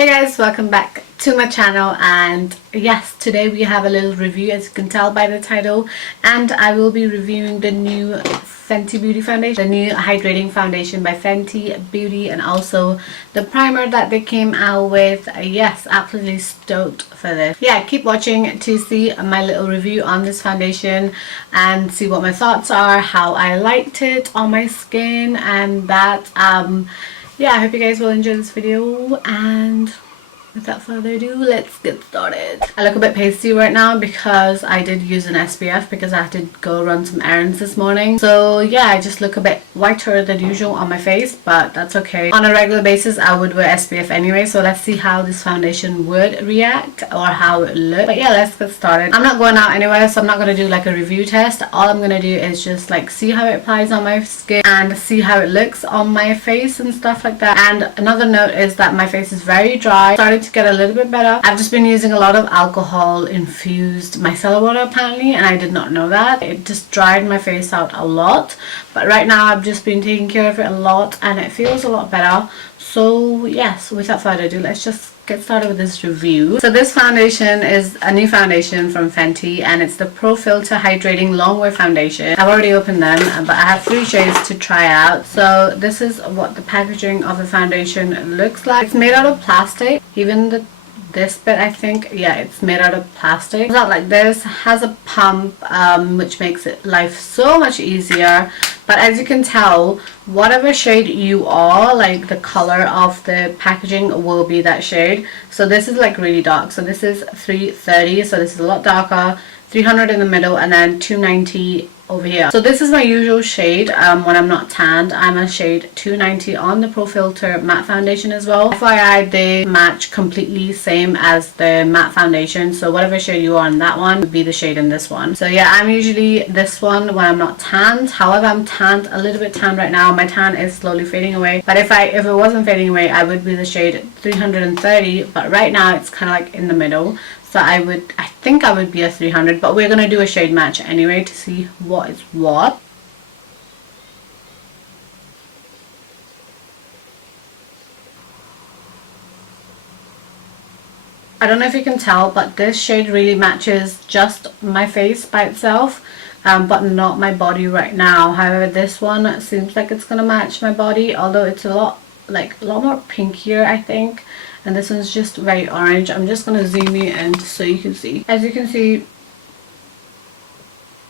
Hey guys, welcome back to my channel, and yes, today we have a little review, as you can tell by the title, and I will be reviewing the new Fenty Beauty foundation, the new hydrating foundation by Fenty Beauty, and also the primer that they came out with. Yes, absolutely stoked for this. Yeah, keep watching to see my little review on this foundation and see what my thoughts are, how I liked it on my skin, and that yeah, I hope you guys will enjoy this video, and without further ado, let's get started. I look a bit pasty right now because I did use an SPF because I had to go run some errands this morning. So yeah, I just look a bit whiter than usual on my face, but that's okay. On a regular basis, I would wear SPF anyway, so let's see how this foundation would react or how it looks. But yeah, let's get started. I'm not going out anywhere, so I'm not going to do like a review test. All I'm going to do is just like see how it applies on my skin and see how it looks on my face and stuff like that. And another note is that my face is very dry. Starting to get a little bit better. I've just been using a lot of alcohol infused micellar water apparently, and I did not know that. It just dried my face out a lot, but right now I've just been taking care of it a lot and it feels a lot better. So yes, without further ado, let's just get started with this review. So this foundation is a new foundation from Fenty, and it's the Pro Filt'r Hydrating Longwear Foundation. I've already opened them, but I have 3 shades to try out. So this is what the packaging of the foundation looks like. It's made out of plastic. Even this bit, I think, yeah, it's made out of plastic. It's not like this. It has a pump, which makes life so much easier. But as you can tell, whatever shade you are, like the color of the packaging will be that shade. So this is like really dark. So this is 330. So this is a lot darker. 300 in the middle, and then 290 over here. So this is my usual shade when I'm not tanned. I'm a shade 290 on the Pro Filt'r matte foundation as well. FYI, they match completely same as the matte foundation, so whatever shade you are on that one would be the shade in this one. So yeah, I'm usually this one when I'm not tanned. However, I'm tanned, a little bit tanned right now. My tan is slowly fading away, but if it wasn't fading away, I would be the shade 330, but right now it's kind of like in the middle. So I think I would be a 300, but we're going to do a shade match anyway to see what is what. I don't know if you can tell, but this shade really matches just my face by itself, but not my body right now. However, this one seems like it's going to match my body, although it's a lot more pinkier, I think. And this one's just very orange. I'm just going to zoom you in so you can see. As you can see,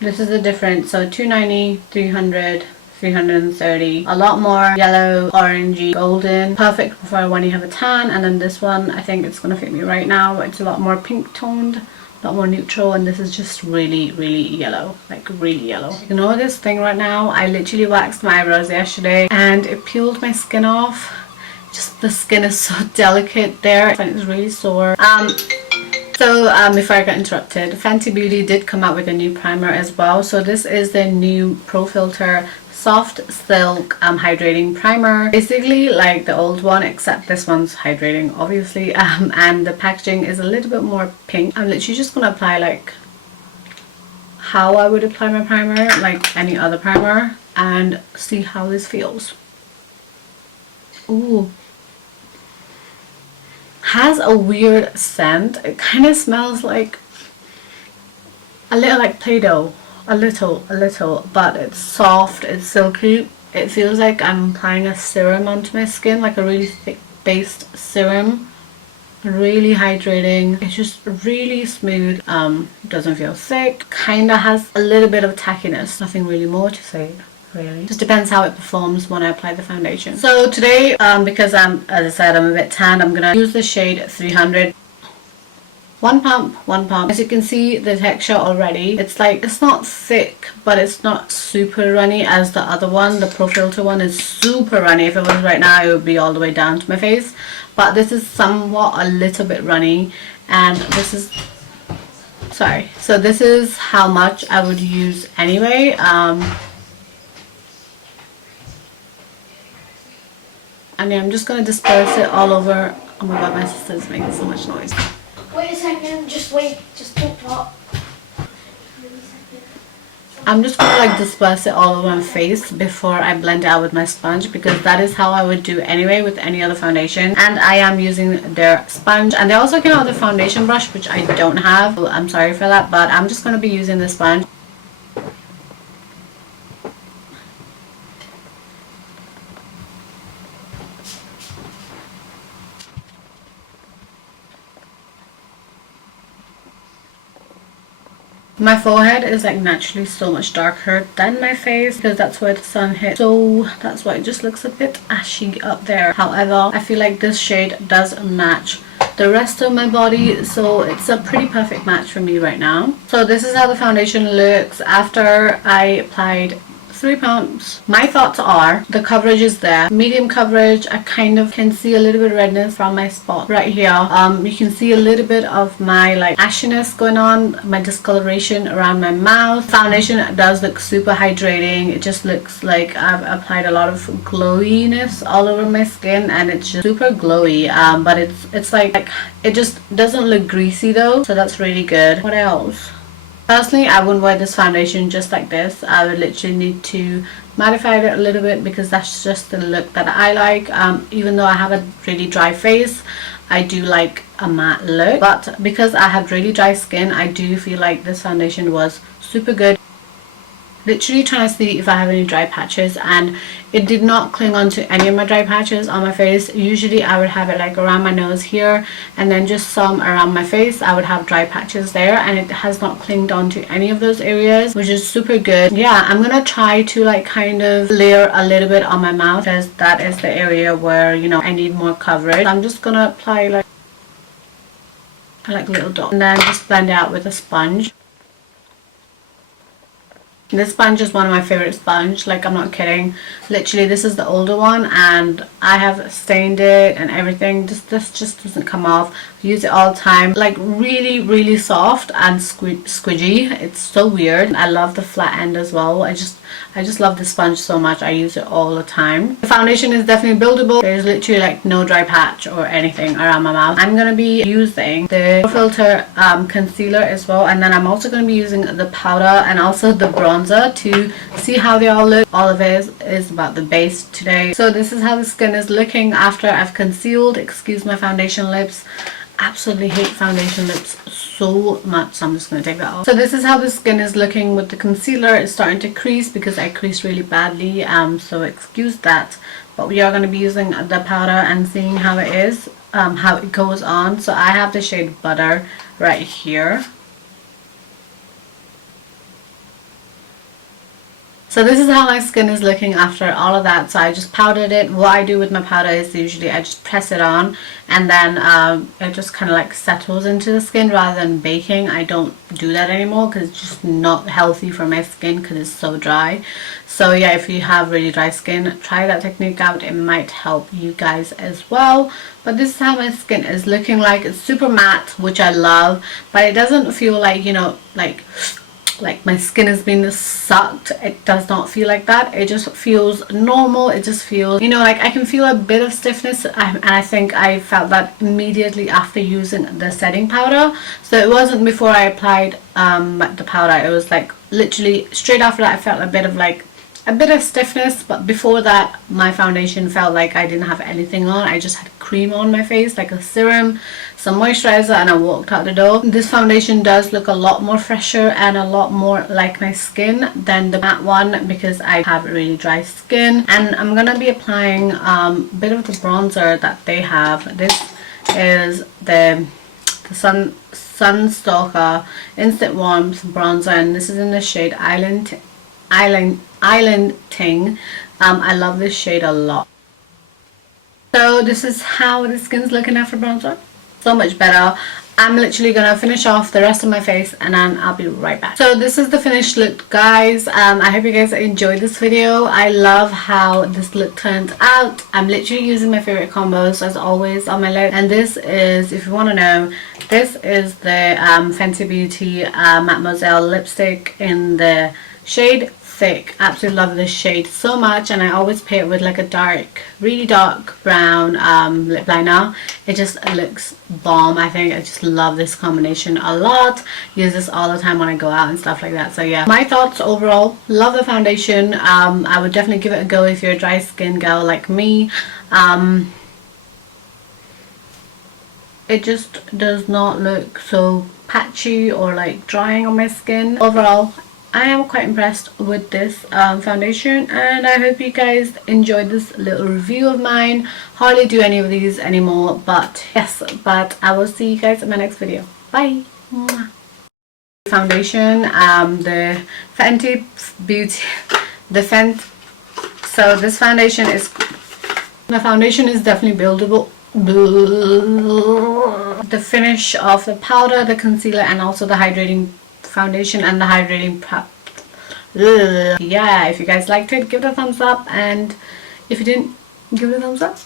this is the difference. So 290, 300, 330. A lot more yellow, orangey, golden. Perfect for when you have a tan. And then this one, I think it's going to fit me right now. It's a lot more pink toned, a lot more neutral. And this is just really, really yellow. Like really yellow. Ignore this thing right now. I literally waxed my eyebrows yesterday and it peeled my skin off. Just the skin is so delicate there, and it's really sore. Before I got interrupted, Fenty Beauty did come out with a new primer as well. So this is the new Pro Filt'r Soft Silk Hydrating Primer. Basically like the old one, except this one's hydrating obviously, and the packaging is a little bit more pink. I'm literally just going to apply like how I would apply my primer, like any other primer, and see how this feels. Ooh. Has a weird scent. It kind of smells like a little like Play-Doh, a little, but it's soft, it's silky. It feels like I'm applying a serum onto my skin, like a really thick based serum. Really hydrating. It's just really smooth. Doesn't feel thick. Kinda has a little bit of tackiness. Nothing really more to say. Really. Just depends how it performs when I apply the foundation. So today, because as I said, I'm a bit tan, I'm gonna use the shade 300. One pump. As you can see, the texture already, it's like, it's not thick, but it's not super runny as the other one. The Pro Filt'r one is super runny. If it was right now, it would be all the way down to my face. But this is somewhat a little bit runny, and this is, sorry. So this is how much I would use anyway. And yeah, I'm just going to disperse it all over. Oh my god, my sister's making so much noise. Wait a second, just wait, just don't talk. Wait a second. So I'm just gonna like disperse it all over my face before I blend it out with my sponge, because that is how I would do anyway with any other foundation. And I am using their sponge, and they also came out with a foundation brush, which I don't have. I'm sorry for that, but I'm just gonna be using the sponge. My forehead is like naturally so much darker than my face because that's where the sun hits, so that's why it just looks a bit ashy up there. However, I feel like this shade does match the rest of my body, so it's a pretty perfect match for me right now. So this is how the foundation looks after I applied 3 pumps. My thoughts are the coverage is there, medium coverage. I kind of can see a little bit of redness from my spot right here. You can see a little bit of my like ashiness going on, my discoloration around my mouth. Foundation does look super hydrating. It just looks like I've applied a lot of glowiness all over my skin, and it's just super glowy. But it's like it just doesn't look greasy though, so that's really good. What else? Personally, I wouldn't wear this foundation just like this. I would literally need to mattify it a little bit because that's just the look that I like. Even though I have a really dry face, I do like a matte look. But because I have really dry skin, I do feel like this foundation was super good. Literally trying to see if I have any dry patches, and it did not cling on to any of my dry patches on my face. Usually I would have it like around my nose here, and then just some around my face. I would have dry patches there, and it has not clinged on to any of those areas, which is super good. Yeah, I'm gonna try to like kind of layer a little bit on my mouth because that is the area where, you know, I need more coverage. I'm just gonna apply like little dots and then just blend it out with a sponge. This sponge is one of my favorite sponge, like I'm not kidding. Literally this is the older one and I have stained it and everything. This just doesn't come off. I use it all the time. Like really soft and squidgy. It's so weird. I love the flat end as well. I just love this sponge so much. I use it all the time. The foundation is definitely buildable. There's literally like no dry patch or anything around my mouth. I'm gonna be using the Filt'r concealer as well, and then I'm also gonna be using the powder and also the bronzer to see how they all look. All of it is about the base today. So this is how the skin is looking after I've concealed. Excuse my foundation lips. Absolutely hate foundation lips so much, so I'm just going to take that off. So this is how the skin is looking with the concealer. It's starting to crease because I creased really badly, so excuse that. But we are going to be using the powder and seeing how it is, how it goes on. So I have the shade Butter right here. So this is how my skin is looking after all of that. So I just powdered it. What I do with my powder is usually I just press it on, and then it just kind of like settles into the skin rather than baking. I don't do that anymore because it's just not healthy for my skin because it's so dry. So yeah, if you have really dry skin, try that technique out. It might help you guys as well. But this is how my skin is looking like. It's super matte, which I love, but it doesn't feel like, you know, like my skin is being sucked. It does not feel like that. It just feels normal. It just feels, you know, like I can feel a bit of stiffness, and I think I felt that immediately after using the setting powder. So it wasn't before I applied the powder. It was like literally straight after that I felt a bit of stiffness, but before that my foundation felt like I didn't have anything on. I just had cream on my face, like a serum, some moisturizer, and I walked out the door. This foundation does look a lot more fresher and a lot more like my skin than the matte one because I have really dry skin. And I'm gonna be applying a bit of the bronzer that they have. This is the Sunstalker Instant Warmth bronzer, and this is in the shade Island Ting. I love this shade a lot. So this is how the skin's looking after bronzer. So much better. I'm literally gonna finish off the rest of my face and then I'll be right back. So this is the finished look, guys. I hope you guys enjoyed this video. I love how this look turned out. I'm literally using my favorite combos as always on my lid, and this is, if you want to know, this is the Fenty Beauty Mademoiselle lipstick in the shade thick. Absolutely love this shade so much, and I always pair it with like a dark, really dark brown lip liner. It just looks bomb. I think I just love this combination a lot. Use this all the time when I go out and stuff like that. So yeah, my thoughts overall, love the foundation. I would definitely give it a go if you're a dry skin girl like me. It just does not look so patchy or like drying on my skin. Overall, I am quite impressed with this foundation, and I hope you guys enjoyed this little review of mine. Hardly do any of these anymore, but yes, but I will see you guys in my next video. Bye. Mwah. Foundation, the Fenty Beauty, so this foundation is, the foundation is definitely buildable. The finish of the powder, the concealer, and also the hydrating foundation and the hydrating prep. Yeah, if you guys liked it, give it a thumbs up, and if you didn't, give it a thumbs up.